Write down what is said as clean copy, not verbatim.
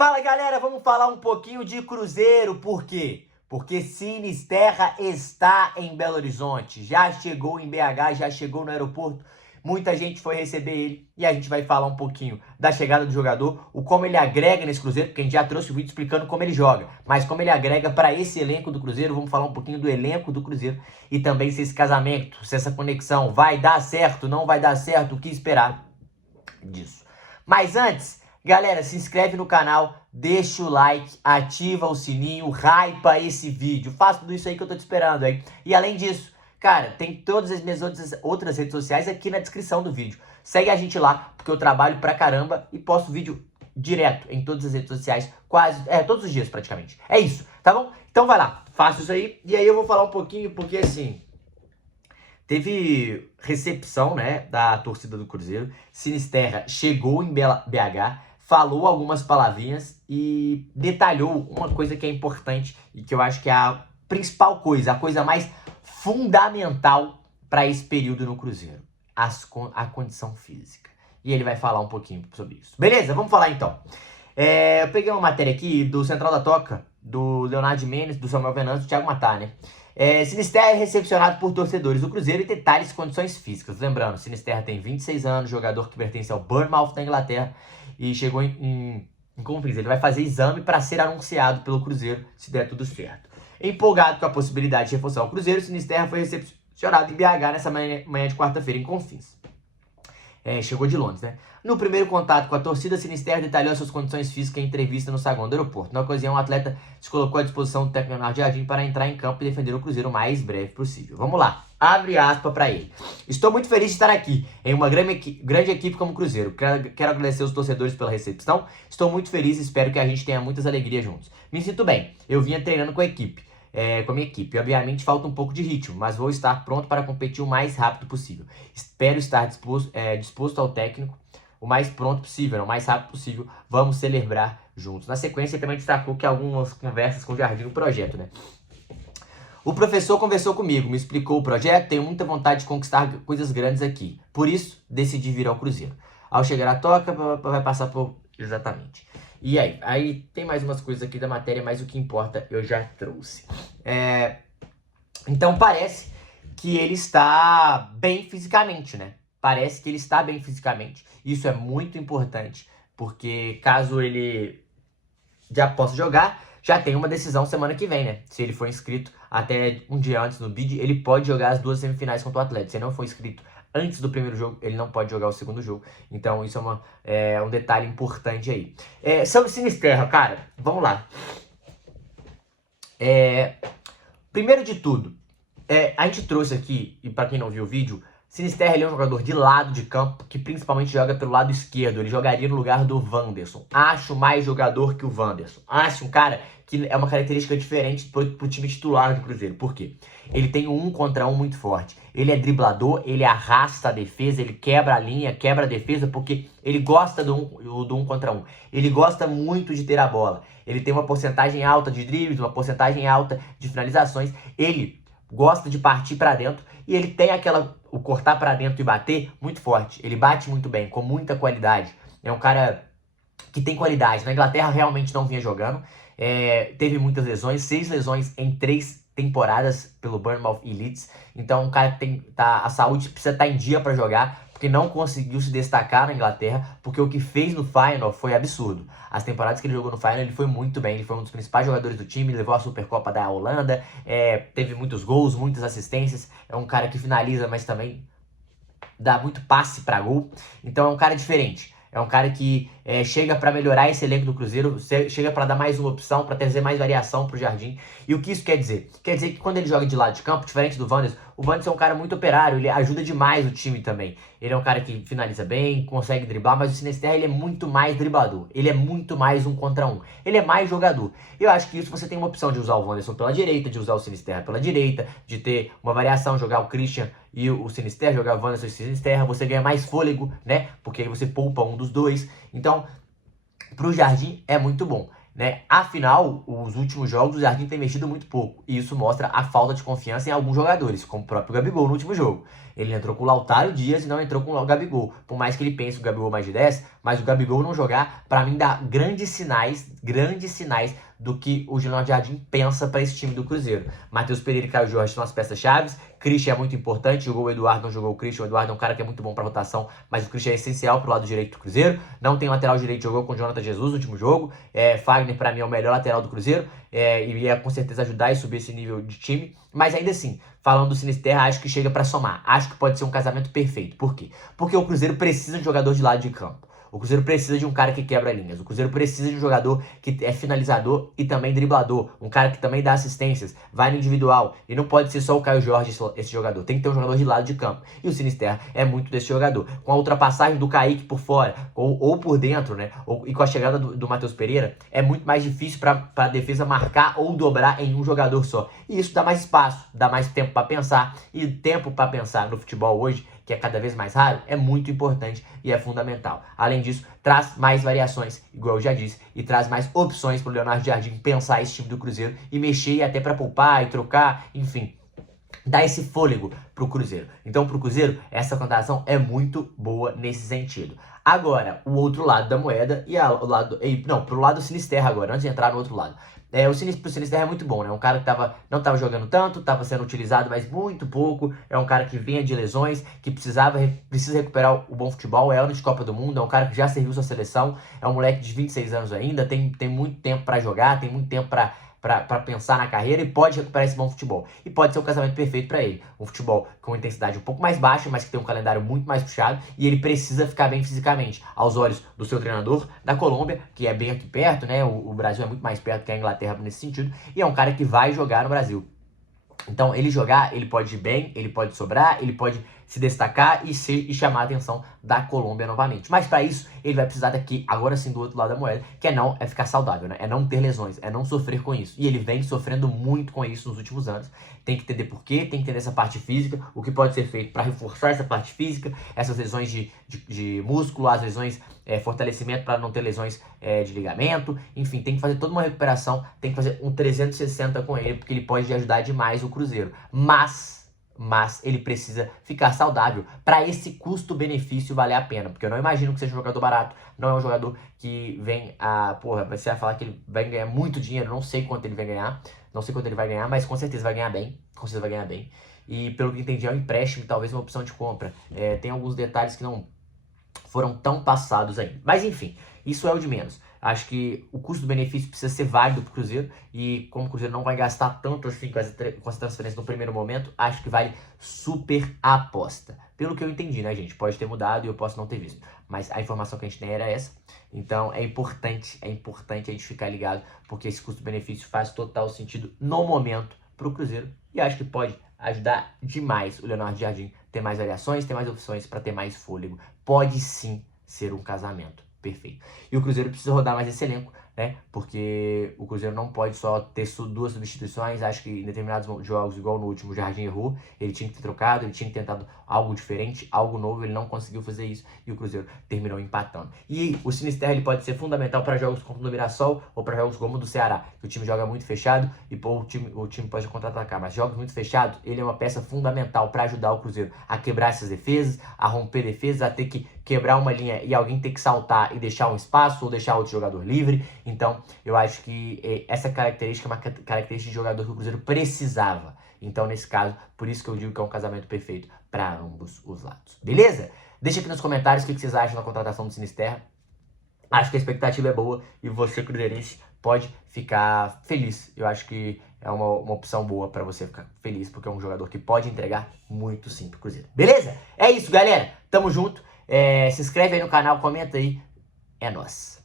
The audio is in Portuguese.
Fala galera, vamos falar um pouquinho de Cruzeiro, por quê? Porque Sinisterra está em Belo Horizonte, já chegou em BH, já chegou no aeroporto, muita gente foi receber ele e a gente vai falar um pouquinho da chegada do jogador, o como ele agrega nesse Cruzeiro, porque a gente já trouxe o vídeo explicando como ele joga, mas como ele agrega para esse elenco do Cruzeiro, vamos falar um pouquinho do elenco do Cruzeiro e também se esse casamento, se essa conexão vai dar certo, não vai dar certo, o que esperar disso. Mas antes, galera, se inscreve no canal, deixa o like, ativa o sininho, hypa esse vídeo. Faça tudo isso aí que eu tô te esperando aí. E além disso, cara, tem todas as minhas outras redes sociais aqui na descrição do vídeo. Segue a gente lá, porque eu trabalho pra caramba e posto vídeo direto em todas as redes sociais, todos os dias praticamente. É isso, tá bom? Então vai lá, faça isso aí. E aí eu vou falar um pouquinho, porque assim... Teve recepção, né, da torcida do Cruzeiro. Sinisterra chegou em BH, falou algumas palavrinhas e detalhou uma coisa que é importante e que eu acho que é a principal coisa, a coisa mais fundamental para esse período no Cruzeiro, a condição física. E ele vai falar um pouquinho sobre isso. Beleza? Vamos falar então. Eu peguei uma matéria aqui do Central da Toca, do Leonardo Mendes, do Samuel Venâncio, do Thiago Matar, né? Sinisterra é recepcionado por torcedores do Cruzeiro e detalhes condições físicas. Lembrando, Sinisterra tem 26 anos, jogador que pertence ao Bournemouth da Inglaterra e chegou em conferência. Ele vai fazer exame para ser anunciado pelo Cruzeiro, se der tudo certo. Empolgado com a possibilidade de reforçar o Cruzeiro, Sinisterra foi recepcionado em BH nessa manhã de quarta-feira em Confins. Chegou de Londres, né? No primeiro contato com a torcida, Sinisterra detalhou suas condições físicas em entrevista no saguão do aeroporto. Na ocasião, o atleta se colocou à disposição do técnico Leonardo Jardim para entrar em campo e defender o Cruzeiro o mais breve possível. Vamos lá, abre aspas para ele. Estou muito feliz de estar aqui, em uma grande equipe como o Cruzeiro. Quero agradecer os torcedores pela recepção. Estou muito feliz e espero que a gente tenha muitas alegrias juntos. Me sinto bem, eu vinha treinando com a minha equipe. Obviamente falta um pouco de ritmo, mas vou estar pronto para competir o mais rápido possível. Espero estar disposto ao técnico o mais pronto possível, o mais rápido possível. Vamos celebrar juntos. Na sequência, ele também destacou que algumas conversas com o Jardim no projeto, né? O professor conversou comigo, me explicou o projeto, tenho muita vontade de conquistar coisas grandes aqui. Por isso, decidi vir ao Cruzeiro. Ao chegar à Toca, vai passar por... Exatamente. E aí tem mais umas coisas aqui da matéria, mas o que importa eu já trouxe. Então parece que ele está bem fisicamente, né? Parece que ele está bem fisicamente. Isso é muito importante, porque caso ele já possa jogar, já tem uma decisão semana que vem, né? Se ele for inscrito até um dia antes no BID, ele pode jogar as duas semifinais contra o Atlético. Se ele não for inscrito antes do primeiro jogo, ele não pode jogar o segundo jogo. Então isso é um detalhe importante aí. Sobre Sinisterra, cara, vamos lá. Primeiro de tudo, a gente trouxe aqui, e para quem não viu o vídeo, Sinisterra ele é um jogador de lado de campo, que principalmente joga pelo lado esquerdo. Ele jogaria no lugar do Wanderson. Acho mais jogador que o Wanderson. Acho um cara que é uma característica diferente pro time titular do Cruzeiro. Por quê? Ele tem um contra um muito forte. Ele é driblador, ele arrasta a defesa, ele quebra a linha, quebra a defesa, porque ele gosta do um contra um. Ele gosta muito de ter a bola. Ele tem uma porcentagem alta de dribles, uma porcentagem alta de finalizações. Ele gosta de partir para dentro e ele tem o cortar para dentro e bater muito forte. Ele bate muito bem, com muita qualidade. É um cara que tem qualidade. Na Inglaterra realmente não vinha jogando. Teve muitas lesões, 6 lesões em 3 temporadas pelo Bournemouth e Leeds. Então um cara que a saúde precisa estar em dia para jogar, porque não conseguiu se destacar na Inglaterra, porque o que fez no Feyenoord foi absurdo. As temporadas que ele jogou no Feyenoord, ele foi muito bem, ele foi um dos principais jogadores do time, levou a Supercopa da Holanda, teve muitos gols, muitas assistências, é um cara que finaliza, mas também dá muito passe para gol, então é um cara diferente. É um cara que chega para melhorar esse elenco do Cruzeiro, chega para dar mais uma opção, para trazer mais variação pro Jardim. E o que isso quer dizer? Quer dizer que quando ele joga de lado de campo, diferente do Wanderson, o Wanderson é um cara muito operário, ele ajuda demais o time também. Ele é um cara que finaliza bem, consegue driblar, mas o Sinisterra ele é muito mais driblador. Ele é muito mais um contra um. Ele é mais jogador. Eu acho que isso você tem uma opção de usar o Wanderson pela direita, de usar o Sinisterra pela direita, de ter uma variação, jogar o Christian e o Sinisterra, jogar o Wanderson e o Sinisterra, você ganha mais fôlego, né? Porque aí você poupa um dos dois. Então, pro Jardim é muito bom, né? Afinal, os últimos jogos o Jardim tem mexido muito pouco. E isso mostra a falta de confiança em alguns jogadores, como o próprio Gabigol no último jogo. Ele entrou com o Lautaro Dias e não entrou com o Gabigol. Por mais que ele pense que o Gabigol mais de 10, mas o Gabigol não jogar, pra mim dá grandes sinais do que o Leonardo Jardim pensa para esse time do Cruzeiro. Matheus Pereira e Caio Jorge são as peças-chave. Christian é muito importante, jogou o Eduardo, não jogou o Christian. O Eduardo é um cara que é muito bom para rotação, mas o Christian é essencial pro lado direito do Cruzeiro. Não tem lateral direito, jogou com o Jonathan Jesus no último jogo. Fagner, para mim, é o melhor lateral do Cruzeiro. E ia com certeza ajudar e subir esse nível de time. Mas ainda assim, falando do Sinisterra, acho que chega para somar. Acho que pode ser um casamento perfeito. Por quê? Porque o Cruzeiro precisa de um jogador de lado de campo. O Cruzeiro precisa de um cara que quebra linhas. O Cruzeiro precisa de um jogador que é finalizador e também driblador. Um cara que também dá assistências, vai no individual. E não pode ser só o Caio Jorge esse jogador. Tem que ter um jogador de lado de campo. E o Sinisterra é muito desse jogador. Com a ultrapassagem do Kaique por fora, ou por dentro, né? E com a chegada do Matheus Pereira, é muito mais difícil para a defesa marcar ou dobrar em um jogador só. E isso dá mais espaço, dá mais tempo para pensar. E tempo para pensar no futebol hoje, que é cada vez mais raro, é muito importante e é fundamental. Além disso, traz mais variações, igual eu já disse, e traz mais opções para o Leonardo Jardim pensar esse time do Cruzeiro e mexer e até para poupar e trocar, enfim, dar esse fôlego para o Cruzeiro. Então, para o Cruzeiro, essa contratação é muito boa nesse sentido. Agora, o outro lado da moeda pro lado do Sinisterra agora, antes de entrar no outro lado. O Sinisterra é muito bom, né? Um cara que não estava jogando tanto, estava sendo utilizado, mas muito pouco. É um cara que vinha de lesões, que precisa recuperar o bom futebol. É ano de Copa do Mundo, é um cara que já serviu sua seleção. É um moleque de 26 anos ainda, tem muito tempo para jogar, tem muito tempo para pensar na carreira e pode recuperar esse bom futebol. E pode ser o casamento perfeito para ele. Um futebol com intensidade um pouco mais baixa, mas que tem um calendário muito mais puxado e ele precisa ficar bem fisicamente. Aos olhos do seu treinador da Colômbia, que é bem aqui perto, né? O Brasil é muito mais perto que a Inglaterra nesse sentido. E é um cara que vai jogar no Brasil. Então, ele jogar, ele pode ir bem, ele pode sobrar, ele pode se destacar e chamar a atenção da Colômbia novamente. Mas para isso, ele vai precisar daqui, agora sim, do outro lado da moeda, que é ficar saudável, né? É não ter lesões, é não sofrer com isso. E ele vem sofrendo muito com isso nos últimos anos. Tem que entender por quê, tem que entender essa parte física, o que pode ser feito para reforçar essa parte física, essas lesões de músculo, as lesões, fortalecimento para não ter lesões de ligamento, enfim, tem que fazer toda uma recuperação, tem que fazer um 360 com ele, porque ele pode ajudar demais o Cruzeiro. Mas ele precisa ficar saudável para esse custo-benefício valer a pena, porque eu não imagino que seja um jogador barato, não é um jogador que vem você vai falar que ele vai ganhar muito dinheiro, não sei quanto ele vai ganhar, mas com certeza vai ganhar bem, e pelo que entendi é um empréstimo, talvez uma opção de compra, tem alguns detalhes que não foram tão passados ainda, mas enfim, isso é o de menos. Acho que o custo-benefício precisa ser válido para o Cruzeiro e como o Cruzeiro não vai gastar tanto assim com essa transferência no primeiro momento, acho que vale super a aposta. Pelo que eu entendi, né, gente? Pode ter mudado e eu posso não ter visto, mas a informação que a gente tem era essa. Então é importante a gente ficar ligado, porque esse custo-benefício faz total sentido no momento para o Cruzeiro e acho que pode ajudar demais o Leonardo Jardim ter mais variações, ter mais opções para ter mais fôlego. Pode sim ser um casamento perfeito. E o Cruzeiro precisa rodar mais esse elenco, né? Porque o Cruzeiro não pode só ter duas substituições. Acho que em determinados jogos, igual no último, o Jardim errou. Ele tinha que ter trocado, ele tinha que tentado algo diferente, algo novo. Ele não conseguiu fazer isso e o Cruzeiro terminou empatando. E o Sinisterra ele pode ser fundamental para jogos como o do Mirassol ou para jogos como o do Ceará, que o time joga muito fechado e o time pode contra-atacar. Mas jogos muito fechados, ele é uma peça fundamental para ajudar o Cruzeiro a quebrar essas defesas, a romper defesas, a ter que quebrar uma linha e alguém ter que saltar e deixar um espaço ou deixar outro jogador livre. Então, eu acho que essa característica é uma característica de jogador que o Cruzeiro precisava. Então, nesse caso, por isso que eu digo que é um casamento perfeito para ambos os lados. Beleza? Deixa aqui nos comentários o que vocês acham da contratação do Sinisterra. Acho que a expectativa é boa e você, cruzeirense, pode ficar feliz. Eu acho que é uma opção boa para você ficar feliz, porque é um jogador que pode entregar muito sim pro Cruzeiro. Beleza? É isso, galera. Tamo junto. Se inscreve aí no canal, comenta aí. É nóis.